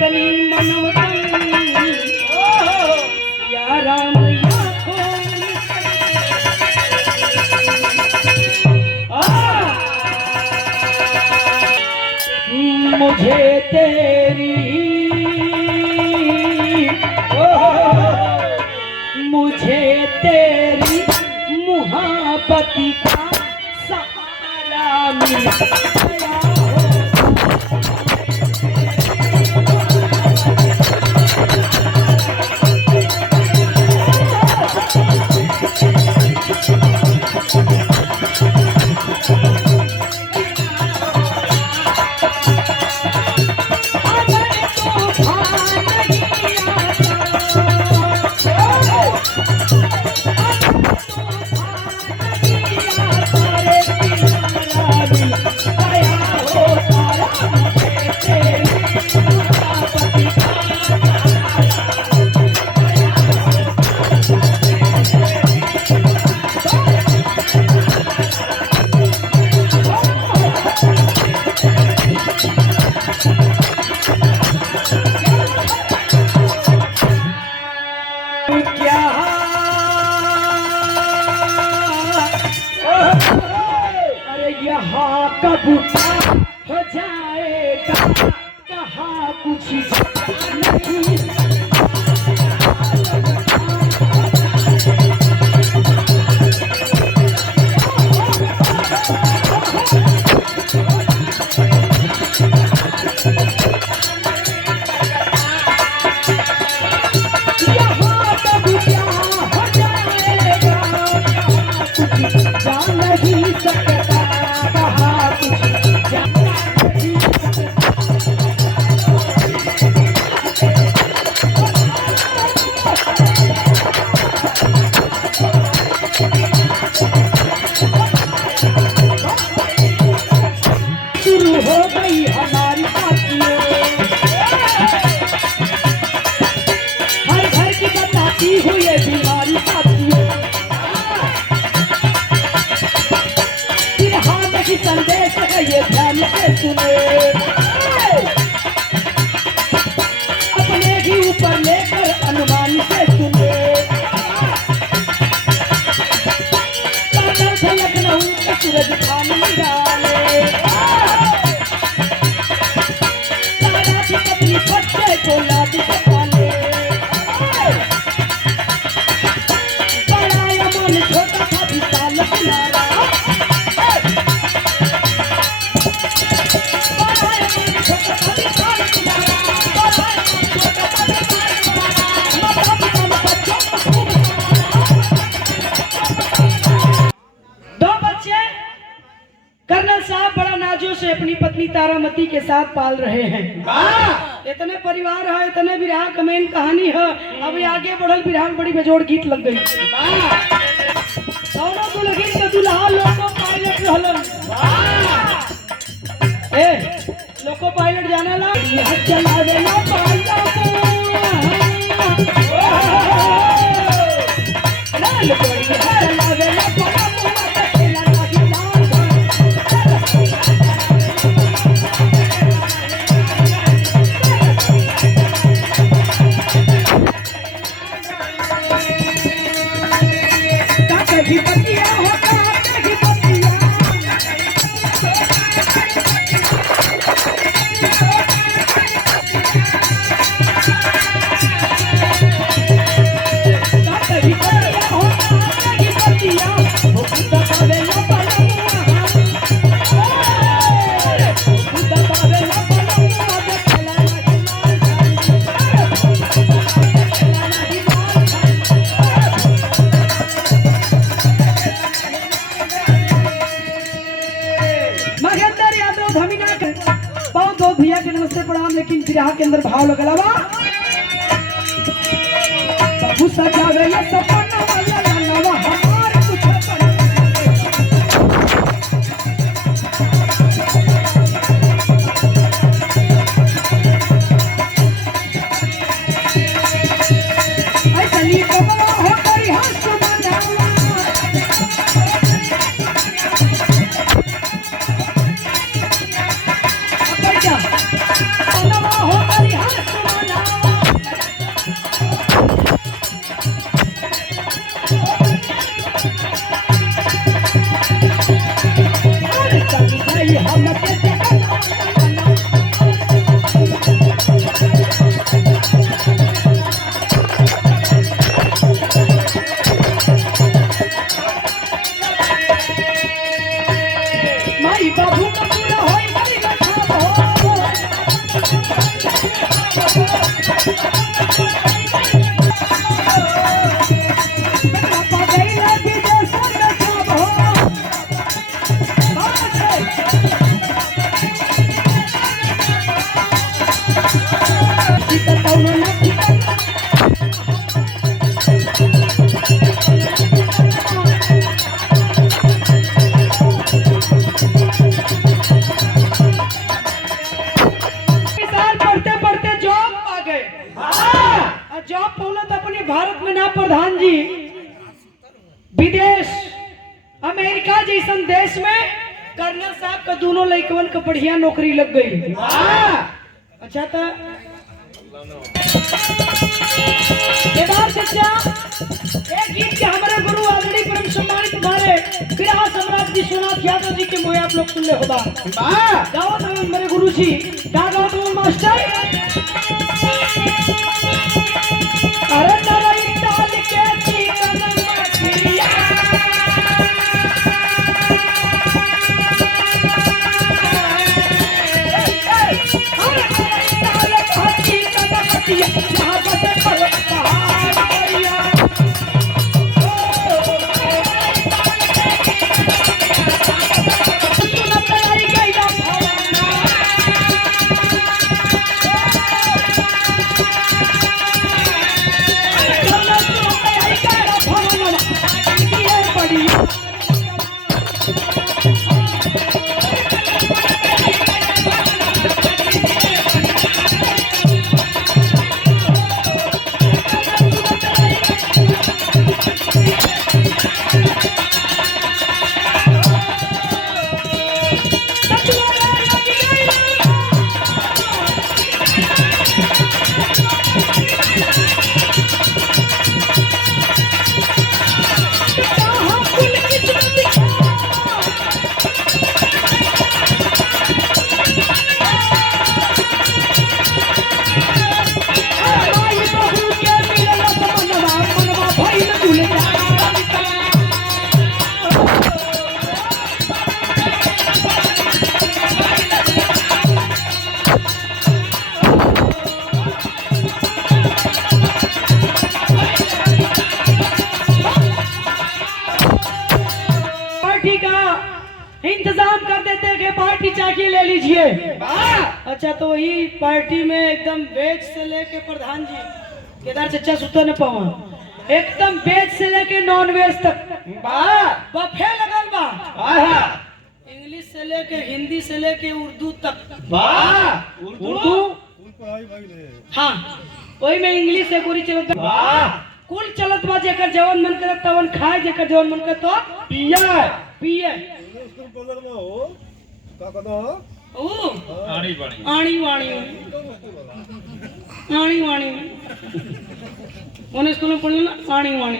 तनी मनवतन या राम या मुझे तेरी मुझे तेरी मुहब्बत का सहारा मिल गया यहाँ कब हो जाएगा कहाँ कुछ नहीं यहाँ कब क्या हो जाएगा जान नहीं सकता शुरू हो गई हमारी बातियों हर घर की बताती हुई बीमारी साथियों फिर हाँ नहीं संदेश है ये ध्यान से सुने अपने ही ऊपर लेकर अनुमान से सुने लखनऊ के सूरज खान डाले दादा की पत्नी बच्चे को लादी से पाले बड़ा यमन छोटा था विशाल किनारा बड़ा यमन छोटा था विशाल किनारा बड़ा यमन छोटा था विशाल किनारा माता पिता में बच्चों को दो बच्चे कर्नल साहब बड़ा नाजों से अपनी पत्नी तारामती के साथ पाल रहे हैं। इतने परिवार है इतने विरह का मेन कहानी है। अभी आगे बढ़ल विरह बड़ी बेजोड़ गीत लग गई दोनों दुल्हन के दुल्हा लोको पायलट रहलन ए लोको पायलट जाने ला चलावे ना पायलट चलावे ना लेकिन विरह के अंदर भाव लगला बा बाबू सजावे ये सपना वाला नवा हमारे कुछ ऐसा नहीं कबला हो करी हंस बनावा अब क्या नवा हो करी हंस जॉब पौलत अपने भारत में ना प्रधान जी, विदेश अमेरिका जैसन देश में कर्नल साहब का दोनों लड़कवन का बढ़िया नौकरी लग गई। अच्छा तो चचा एक गीत के हमारे गुरु आदरणीय परम सम्मानित हमारे बिरहा सम्राट विश्वनाथ यादव जी के मुहे आप लोग सुन ले होगा। गाओ तो मेरे गुरु जी गा गाओ तो मास्टर। अरे तराई डाल के चिकन मछलियां इंतजाम कर देते हैं कि पार्टी चाकी ले लीजिए। अच्छा तो वही पार्टी में एकदम वेज से लेके प्रधान जी केदार चचा सुता न पावा, एकदम वेज से लेके नॉन वेज तक बफे लगल बा। इंग्लिश से लेके हिंदी से लेके उर्दू तक। उर्दू हाँ वही में इंग्लिश से पूरी चलत कुल चलत बा। जेकर जवन मन करत तवन खाए, जेकर जवन मन करत तो पिए पिए। आनी वाणी आनी वाणी उन्हें स्कूल में पढ़ी ना आनी वाणी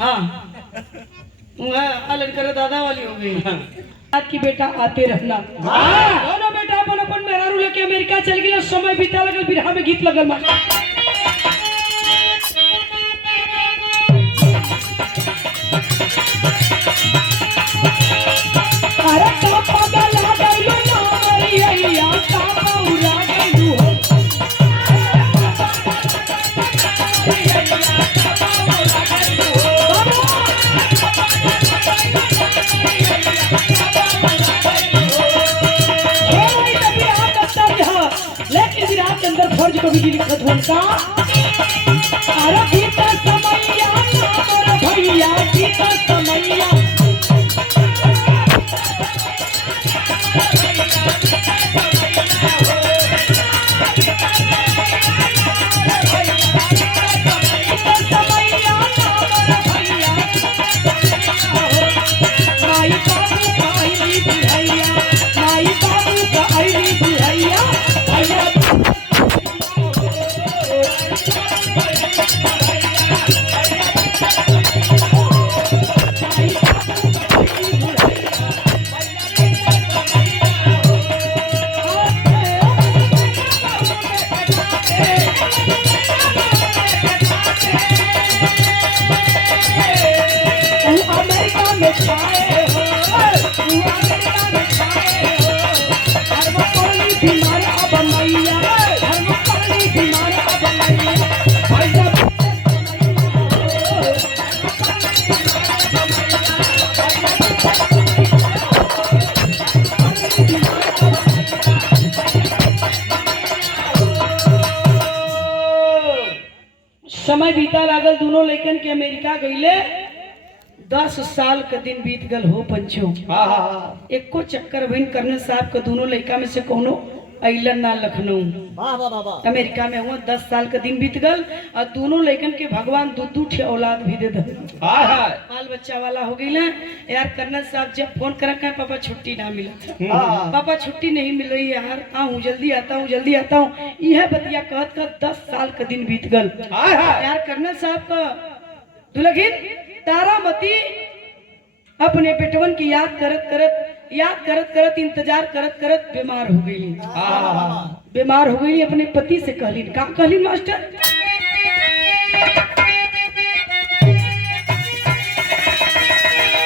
हाँ लड़का दादा वाली हो गई। की बेटा आते रहना दोनों बेटा अपन अपन मेहरारू लेके अमेरिका चल गई। समय बीता लगल बिरहा में गीत लगल मा अरे पापा गला गइलो ना मरिया पापा उड़ा गइलो हो लेकिन विराट के अंदर फर्ज को भी लिखत होता। अरे गीता समैया ना भैया गीता समैया भैया समय बीता लागल, दोनों लड़कन के अमेरिका गईले। 10 साल का दिन बीत गल हो पंचो। एको चक्कर बहन करने साहब का दोनों लड़का में से कोनो अइलन ना लखनऊ। अमेरिका में हुआ 10 साल का दिन बीत गल और दोनों लड़कन के भगवान दू ठे औलाद भी दे दे। बाल बच्चा वाला हो गई यार। कर्नल साहब जब फोन कर पापा छुट्टी ना मिला, पापा छुट्टी नहीं मिल रही यार, आऊँ जल्दी आता हूँ जल्दी आता हूँ। यह बतिया कहत 10 साल का दिन बीत गल यार। कर्नल साहब का दुल्हन तारामती अपने बेटवन की याद करत करत इंतजार करत करत बीमार हो गई। बीमार हो गई, अपने पति से कहलीन, का कहलीन मास्टर?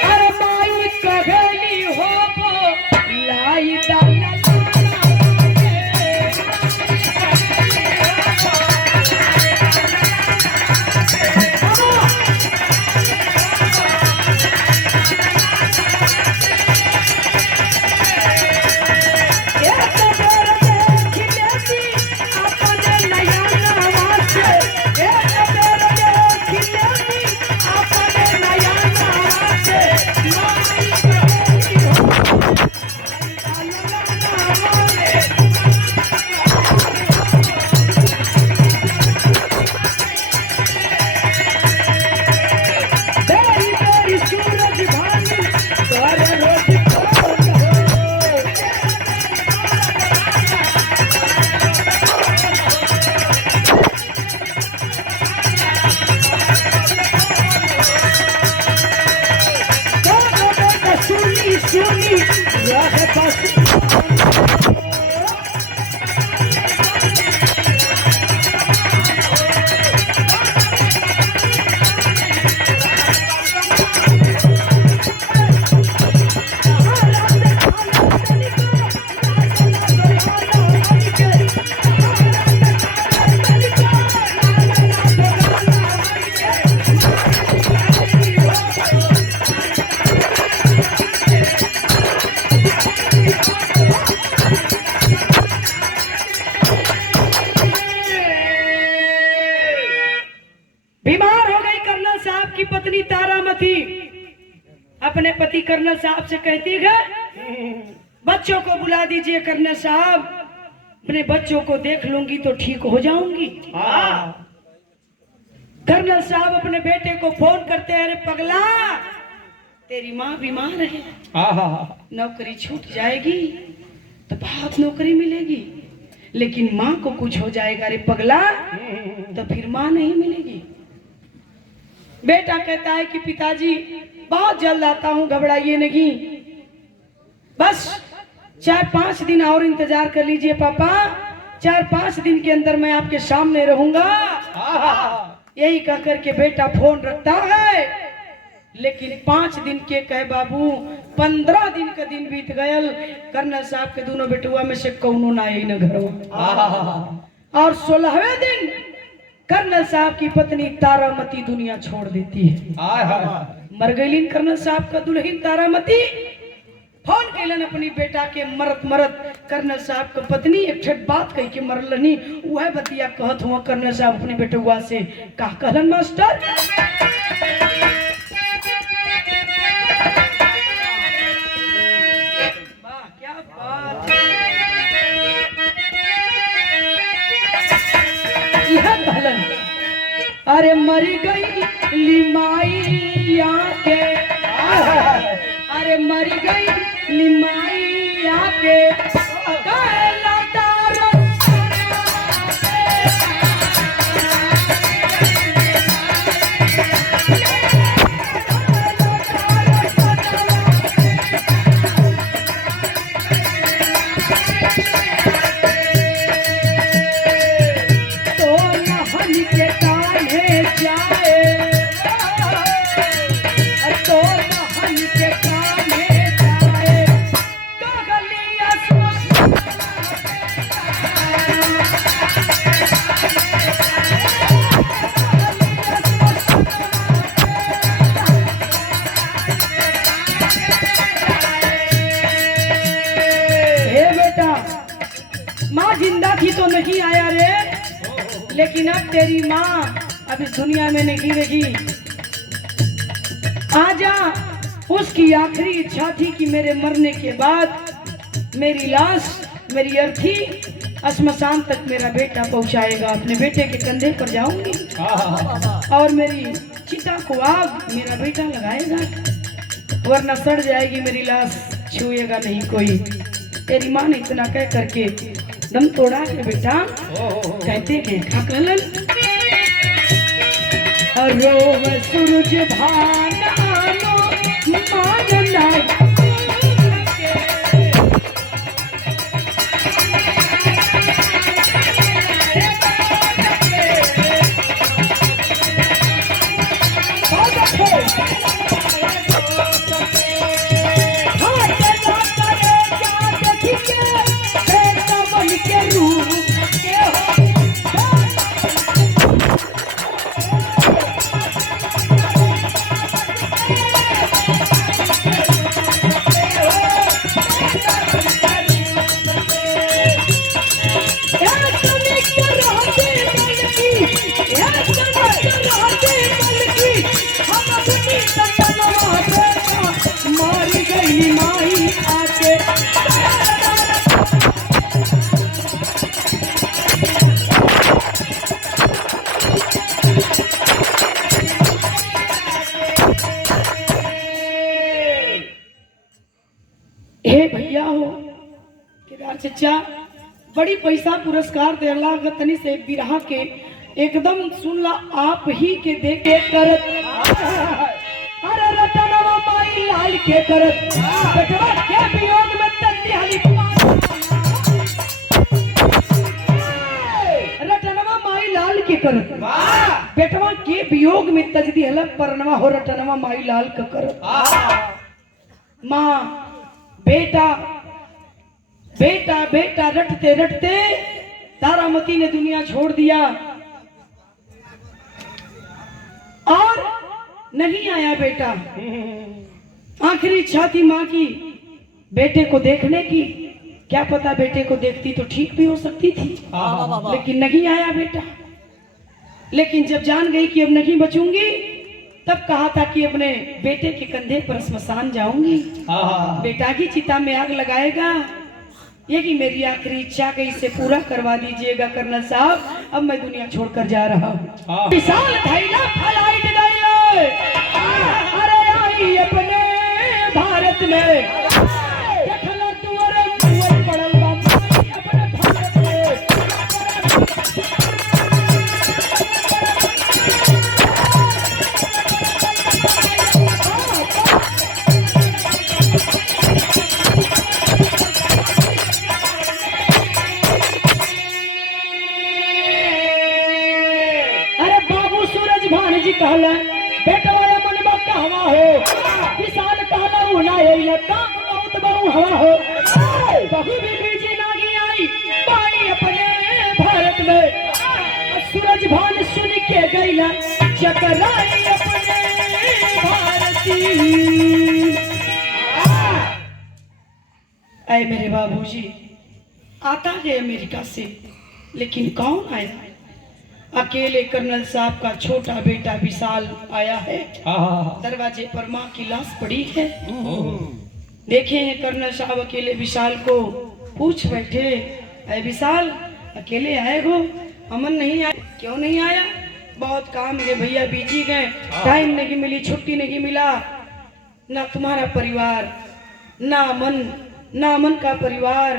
अरे माई कहली हो लाई डाला अपने पति कर्नल साहब से कहती है, बच्चों को बुला दीजिए कर्नल साहब, अपने बच्चों को देख लूंगी तो ठीक हो जाऊंगी। कर्नल साहब अपने बेटे को फोन करते हैं, अरे पगला तेरी माँ बीमार है, नौकरी छूट जाएगी तो बहुत नौकरी मिलेगी, लेकिन माँ को कुछ हो जाएगा रे पगला तो फिर माँ नहीं मिलेगी। बेटा कहता है कि पिताजी बहुत जल्द आता हूँ, घबराइए नहीं, बस 4-5 दिन और इंतजार कर लीजिए पापा, 4-5 दिन के अंदर मैं आपके सामने रहूंगा। यही कहकर के बेटा फोन रखता है, लेकिन 5 दिन के कहे बाबू 15 दिन का दिन बीत गयल। कर्नल साहब के दोनों बेटुआ में से कौनो ना आई न घरों। और 16वें दिन कर्नल साहब की पत्नी तारामती दुनिया छोड़ देती है। मर गई कर्नल साहब का दुल्हन तारामती। फोन कैलन अपनी बेटा के मरत मरत कर्नल साहब का पत्नी एक छठ बात कही के मरलनी। वह बतिया कहत हुआ कर्नल साहब अपने बेटुआ से, का कहलन मास्टर? वाह क्या बात है। यह कहलन, अरे मरी गई लिमाई आके, अरे मरी गई लिमाई आके, लेकिन अब तेरी माँ अब इस दुनिया में नहीं रही। आजा, उसकी आखिरी इच्छा थी कि मेरे मरने के बाद मेरी लाश, मेरी अर्थी श्मशान तक मेरा बेटा पहुंचाएगा, अपने बेटे के कंधे पर जाऊंगी और मेरी चिता को आग मेरा बेटा लगाएगा, वरना सड़ जाएगी मेरी लाश, छुएगा नहीं कोई। तेरी माँ ने इतना कह करके दम तोड़ा के बेटा कहते हैं खाकलन रोव सूरज भान आनो मानना मारी गई माई आके। हे भैया हो केदार चचा, बड़ी पैसा पुरस्कार देला गतनी से बिरहा के एकदम सुन ला आप ही के देखे करत। अरे रतनवा माई लाल के करत बेटवा के वियोग में तंदी हली। रतनवा माई लाल के करत बेटवा के वियोग में तजदी हल परनवा हो रतनवा माई लाल का करत। माँ बेटा बेटा बेटा रटते रटते तारामती ने दुनिया छोड़ दिया और नहीं आया बेटा। आखिरी इच्छा थी माँ की बेटे को देखने की, क्या पता बेटे को देखती तो ठीक भी हो सकती थी, लेकिन नहीं आया बेटा। लेकिन जब जान गई कि अब नहीं बचूंगी, तब कहा था कि अपने बेटे के कंधे पर श्मशान जाऊंगी, बेटा की चिता में आग लगाएगा। ये कि मेरी आखिरी इच्छा के इसे पूरा करवा दीजिएगा कर्नल साहब, अब मैं दुनिया छोड़कर जा रहा हूँ। विशाल थैला फ्लाइट गई, अरे आई अपने भारत में, देखला तुअरे मुंह पड़ल बा अपने भारत में। कहला बेटवा मनवा कहवा हो, विशाल कहला उना एला काम बहुत बहु हवा हो। बहु बीबी नागी आई पाई अपने भारत में, सूरज भान सुन के गईला चकराई अपने भारती। ऐ मेरे बाबूजी, आता है अमेरिका से, लेकिन कौन आया? अकेले कर्नल साहब का छोटा बेटा विशाल आया है। दरवाजे पर माँ की लाश पड़ी है। देखे हैं कर्नल साहब अकेले विशाल को पूछ बैठे, अरे विशाल अकेले आए हो? अमन नहीं आया? क्यों नहीं आया? बहुत काम है भैया, बिजी गए, टाइम नहीं मिली, छुट्टी नहीं मिला। ना तुम्हारा परिवार, ना अमन का परिवार,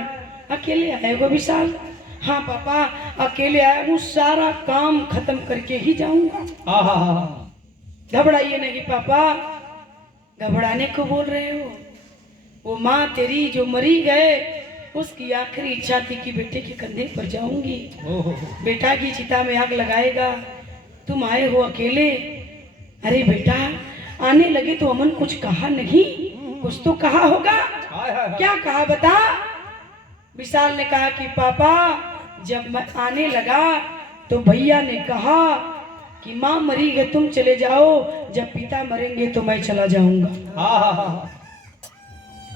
अकेले आए हो विशाल? हाँ पापा अकेले आया हूँ, सारा काम खत्म करके ही जाऊंगा। घबराइए नहीं पापा, घबराने को बोल रहे हो? वो माँ तेरी जो मरी गए, उसकी आखिरी इच्छा थी कि बेटे के कंधे पर जाऊंगी, बेटा की चिता में आग लगाएगा। तुम आए हो अकेले। अरे बेटा आने लगे तो अमन कुछ कहा नहीं? कुछ तो कहा होगा। क्या कहा बता? विशाल ने कहा कि पापा जब मैं आने लगा तो भैया ने कहा कि माँ मरी गई तुम चले जाओ, जब पिता मरेंगे तो मैं चला जाऊंगा।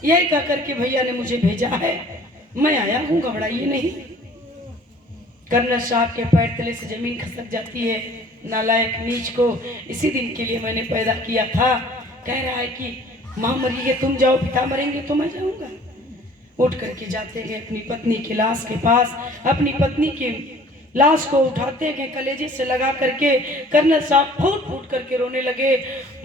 यही कह करके भैया ने मुझे भेजा है, मैं आया हूँ, घबराइए नहीं। कर्नल साहब के पैर तले से जमीन खसक जाती है। नालायक नीच को इसी दिन के लिए मैंने पैदा किया था। कह रहा है कि माँ मरी है तुम जाओ, पिता मरेंगे तो मैं जाऊंगा। उठ करके जाते हैं अपनी पत्नी की लाश के पास, अपनी पत्नी की लाश को उठाते हैं, कलेजे से लगा करके कर्नल साहब फूट फूट करके रोने लगे।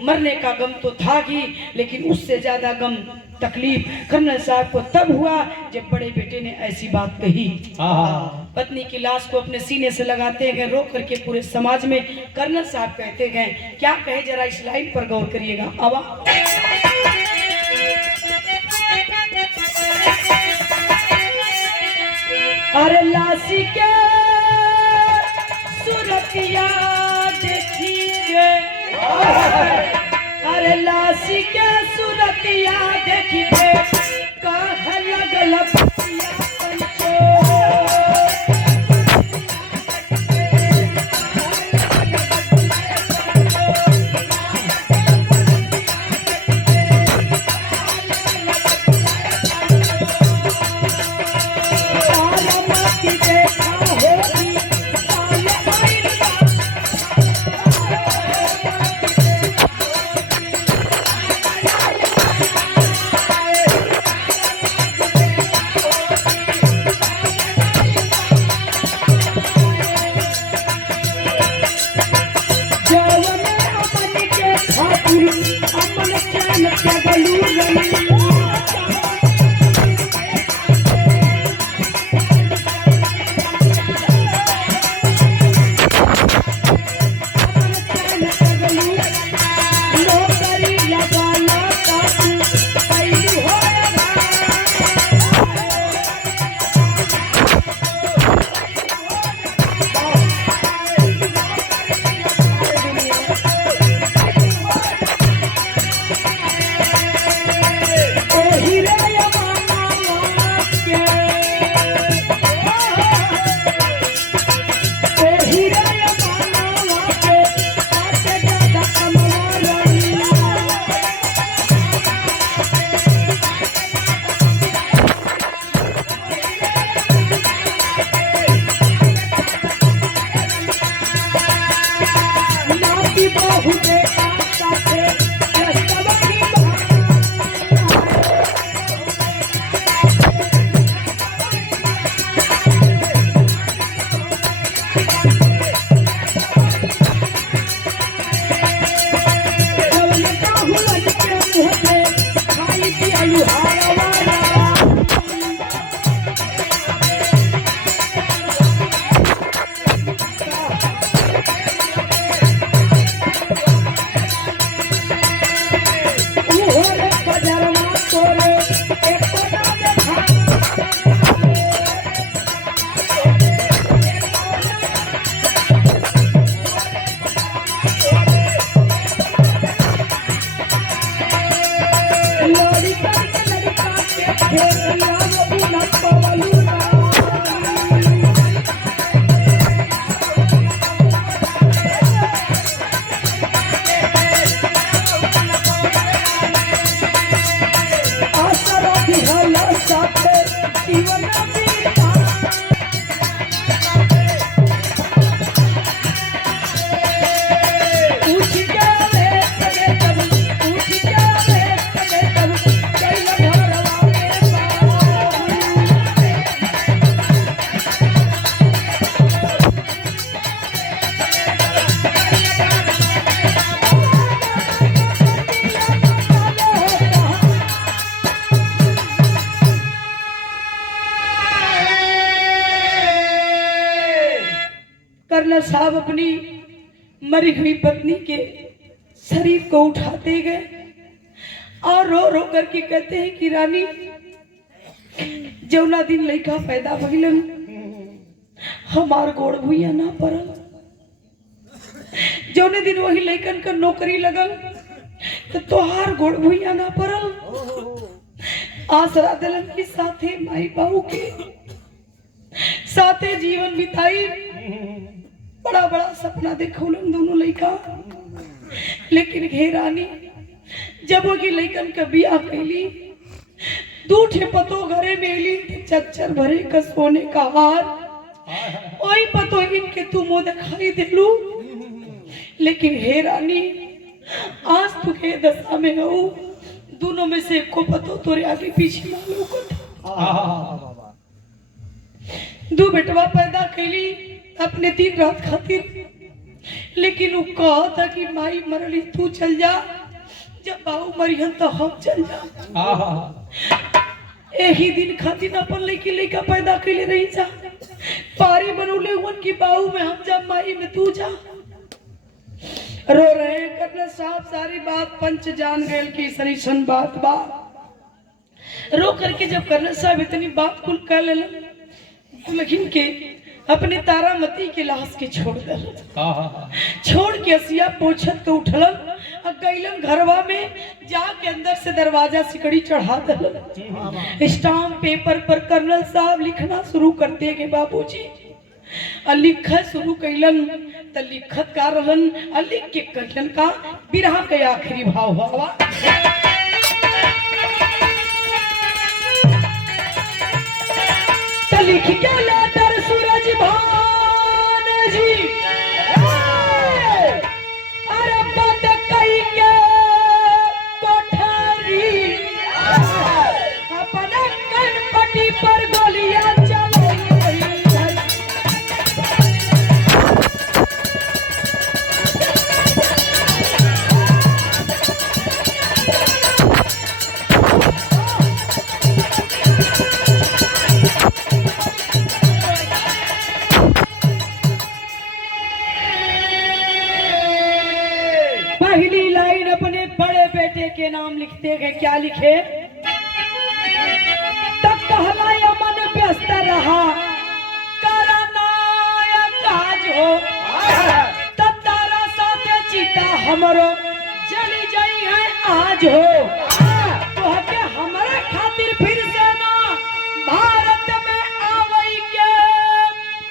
मरने का गम तो था ही, लेकिन उससे ज्यादा गम तकलीफ कर्नल साहब को तब हुआ जब बड़े बेटे ने ऐसी बात कही। पत्नी की लाश को अपने सीने से लगाते गए, रो करके पूरे समाज में कर्नल साहब कहते गए। क्या कहे जरा इस लाइन पर गौर करिएगा। आवा अरे लाशी के सुरतिया देखिए, अरे लाशी के सुरतिया देखिए, कह लगल बतिया पंचो। कर्नल साहब अपनी मरी हुई पत्नी के शरीर को उठाते गए और रो रो करके कहते हैं कि रानी जौना दिन लड़का पैदा भइलन हमार गोड़ भुइया ना पड़ल, जौने दिन वही लड़कन का नौकरी लगल तो तोहार गोड़ भुइया ना पड़ल। आसरा दिलन की साथे माई बाबू के साथे जीवन बिताई, बड़ा बड़ा सपना देखौलन दोनों लड़का। लेकिन घेरानी जब वही लड़कन का बियाह कैली, दूठे पतो घरे में ली चच्चर भरे का सोने का हार वही पतो इनके तू मुँह दिखाई दे लू, लेकिन हे रानी आज तुके दशा में हो, दोनों में से को पतो तोरे आगे पीछे मालूम को था। दो बेटवा पैदा कैली अपने 3 रात खातिर, लेकिन वो कहा था कि माई मरली तू चल जा, जब बाबू मरियन तो हम चल जा। यही दिन खातिर अपन लड़की लड़का पैदा कैले रही जा, पारी बनौले हुन की बाबू में हम जा, माई में तू जा। रो रहे कर्नल साहब, सारी बात पंच जान गए की सरीसन बात बा। रो करके जब कर्नल साहब इतनी बात कुल कर ले, लेकिन के अपने तारामती के लाश के छोड़ दल, छोड़ के असिया पोछत के उठलन और गईलन घरवा में, जाके अंदर से दरवाजा सिकड़ी चढ़ा दल। स्टाम्प पेपर पर कर्नल साहब लिखना शुरू करते के बाबूजी, लिखा शुरू कैलन त लिखत का रहलन, लिख के कहलन का बिरहा के आखिरी भाव हुआ। लिख के लेटर सूरज भान जी, अरे बंद कई के कोठरी, अपने कनपटी पर गोलियां चलाई। पहली लाइन अपने बड़े बेटे के नाम लिखते गए, क्या लिखे? तब कहला यमन व्यस्त रहा करनाया काज हो, तब तारा साथे चिता हमरो जली जाई है आज हो। तो हके हमारे खातिर फिर से ना भारत में आवई के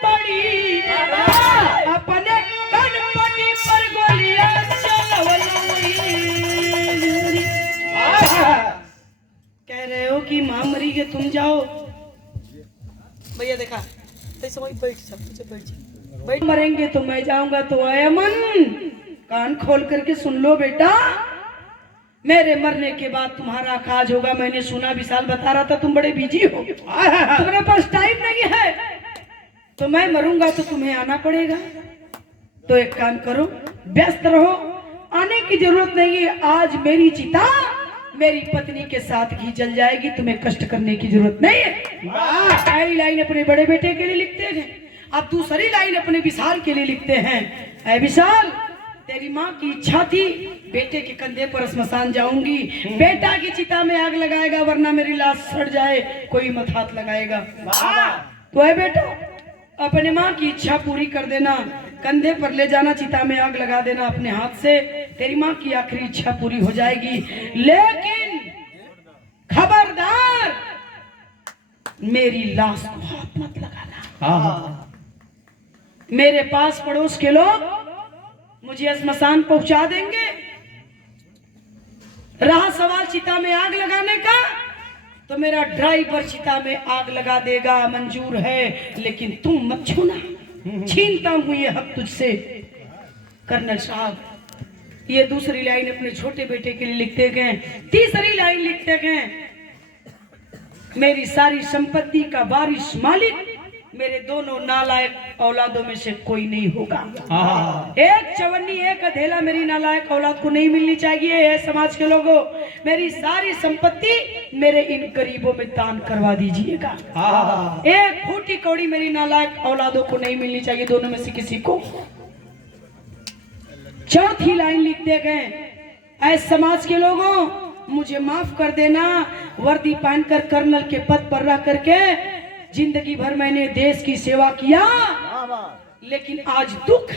पड़ी, अपने कनपटी पर गोलियां कह रहे हो कि मां मरी के तुम जाओ। भैया देखा ऐसे वही बैठ मरेंगे तो मैं जाऊंगा तो अमन, कान खोल करके सुन लो बेटा, मेरे मरने के बाद तुम्हारा काज होगा। मैंने सुना विशाल बता रहा था तुम बड़े बिजी हो, तुम्हारे पास टाइम नहीं है, तो मैं मरूंगा तो तुम्हें आना पड़ेगा। तो एक काम करो, व्यस्त रहो, आने की जरूरत नहीं है। आज मेरी चिता मेरी पत्नी के साथ ही जल जाएगी, तुम्हें कष्ट करने की जरूरत नहीं है। पहली लाइन अपने बड़े बेटे के लिए लिखते हैं, अब दूसरी लाइन अपने विशाल के लिए लिखते हैं। ऐ विशाल, तेरी माँ की इच्छा थी बेटे के कंधे पर स्मशान जाऊंगी, बेटा की चिता में आग लगाएगा वरना मेरी लाश सड़ जाए, कोई मत हाथ लगाएगा। तो है बेटा, अपने माँ की इच्छा पूरी कर देना, कंधे पर ले जाना, चिता में आग लगा देना अपने हाथ से, तेरी माँ की आखिरी इच्छा पूरी हो जाएगी। लेकिन खबरदार मेरी लाश को हाथ मत लगाना। मेरे पास पड़ोस के लोग मुझे स्मशान पहुंचा देंगे, रहा सवाल चिता में आग लगाने का, तो मेरा ड्राइवर चिता में आग लगा देगा, मंजूर है, लेकिन तुम मत छूना, छीनता हूं ये हक तुझसे। कर्नल साहब, ये दूसरी लाइन अपने छोटे बेटे के लिए लिखते गए। तीसरी लाइन लिखते गए, मेरी सारी संपत्ति का वारिस मालिक मेरे दोनों नालायक औलादों में से कोई नहीं होगा। एक चवन्नी एक अधेला मेरी नालायक औलाद को नहीं मिलनी चाहिए। है समाज के लोगों, मेरी सारी संपत्ति मेरे इन गरीबों में दान करवा दीजिएगा। एक फूटी कौड़ी मेरी नालायक औलादों को नहीं मिलनी चाहिए, दोनों में से किसी को। चौथी लाइन लिखते गए, ऐ समाज के लोगों, मुझे माफ कर देना, वर्दी पहनकर कर्नल के पद पर रह करके जिंदगी भर मैंने देश की सेवा किया, लेकिन आज दुख,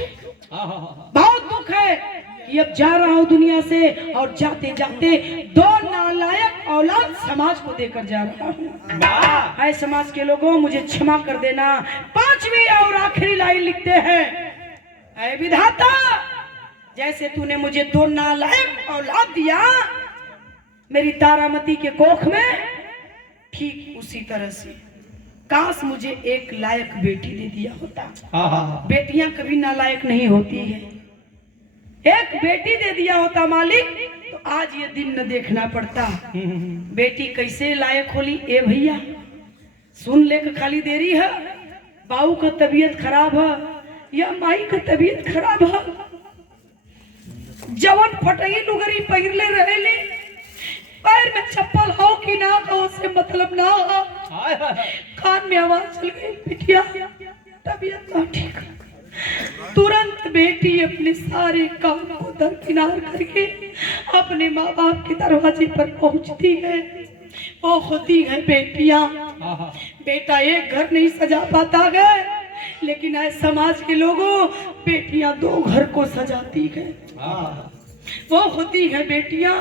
बहुत दुख है कि अब जा रहा हूं दुनिया से, और जाते जाते दो नालायक औलाद समाज को देकर जा रहा हूं। हाय समाज के लोगों, मुझे क्षमा कर देना। पांचवी और आखिरी लाइन लिखते हैं, ऐ विधाता, जैसे तूने मुझे दो नालायक औलाद दिया मेरी तारामती के कोख में, ठीक उसी तरह से काश मुझे एक लायक बेटी दे दिया होता। हाँ। बेटियां कभी नालायक नहीं होती है। एक बेटी दे दिया होता मालिक तो आज ये दिन न देखना पड़ता। बेटी कैसे लायक होली ए भैया सुन ले के खाली देरी है। बाऊ का तबीयत खराब है या माई का तबीयत खराब है। जवन फटही लुगरी पहिरले रहेले पैर में चप्पल हो कि ना हो से मतलब ना हो। कान में आवाज चल गई बिटिया तबीयत ना ठीक। तुरंत बेटी अपने सारे काम को दरकिनार करके अपने माँ बाप के दरवाजे पर पहुंचती है। वो होती है बेटियां। बेटा एक घर नहीं सजा पाता है लेकिन आज समाज के लोगों बेटियां 2 घर को सजाती है। वो होती है बेटियां।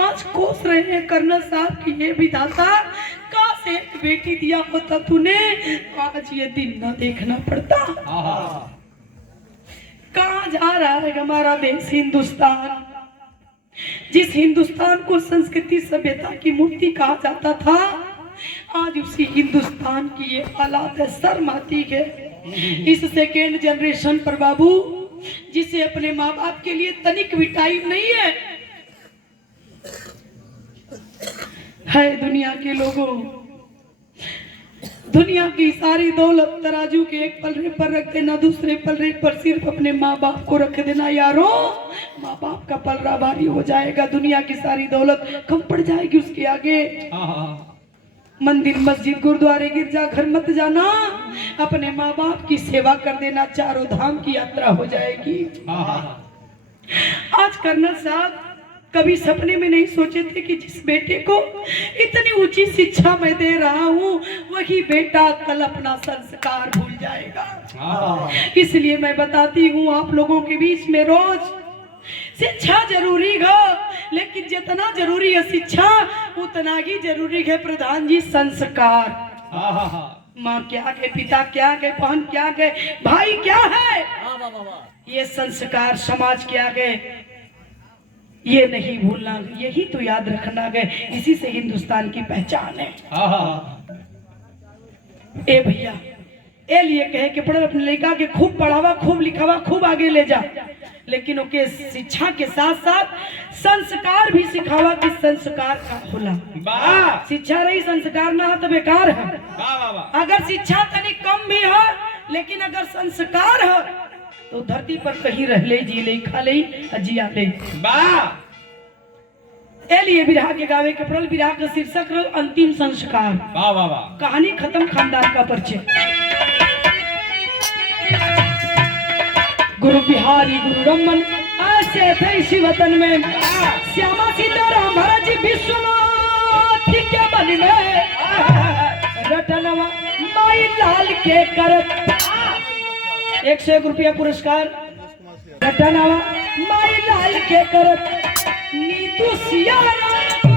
आज कोस रहे हैं कर्नल साहब की ये विधाता काश एक बेटी दिया होता तूने आज ये दिन न देखना पड़ता। कहाँ जा रहा है हमारा देश हिंदुस्तान। जिस हिंदुस्तान को संस्कृति सभ्यता की मूर्ति कहा जाता था आज उसी हिंदुस्तान की ये हालात है। शर्म आती है इस सेकेंड जनरेशन पर बाबू जिसे अपने माँ बाप के लिए तनिक भी टाइम नहीं है दुनिया के लोगों। दुनिया की सारी दौलत तराजू के एक पलड़े पर रख देना दूसरे पलड़े पर सिर्फ अपने माँ बाप को रख देना। यारो माँ बाप का पलड़ा भारी हो जाएगा। दुनिया की सारी दौलत कम पड़ जाएगी उसके आगे। मंदिर मस्जिद गुरुद्वारे गिरजा घर मत जाना। अपने माँ बाप की सेवा कर देना। चारों धाम की यात्रा हो जाएगी। आज कर्नल साहब कभी सपने में नहीं सोचे थे कि जिस बेटे को इतनी ऊंची शिक्षा मैं दे रहा हूँ वही बेटा कल अपना संस्कार भूल जाएगा। इसलिए मैं बताती हूँ आप लोगों के बीच में रोज शिक्षा जरूरी है लेकिन जितना जरूरी है शिक्षा उतना ही जरूरी है प्रधान जी संस्कार। माँ क्या है पिता क्या है बहन क्या है भाई क्या है ये संस्कार समाज क्या है ये नहीं भूलना। यही तो याद रखना है। इसी से हिंदुस्तान की पहचान है। ए भैया ए लिए कहे कि पढ़ अपने लड़का के खूब पढ़ावा खूब लिखावा खूब आगे ले जा लेकिन ओके शिक्षा के साथ साथ संस्कार भी सिखावा कि संस्कार का होला। शिक्षा रही संस्कार ना तो बेकार है। अगर शिक्षा तनी कम भी है लेकिन अगर संस्कार है तो धरती पर कहीं रह ले जी ले खा ले जिया ले। ए लिए विरहा के गावे के पड़ल। विरहा का शीर्षक रहा अंतिम संस्कार। कहानी खत्म खानदान का परिचय। गुरु बिहारी गुरु रमन ऐसे थे इसी वतन में श्यामा सीताराम महाराज विश्वनाथ के बन में रटनवा माई लाल के करत 101 रुपया पुरस्कार। रटनवा माई लाल के करत नीतू सियारा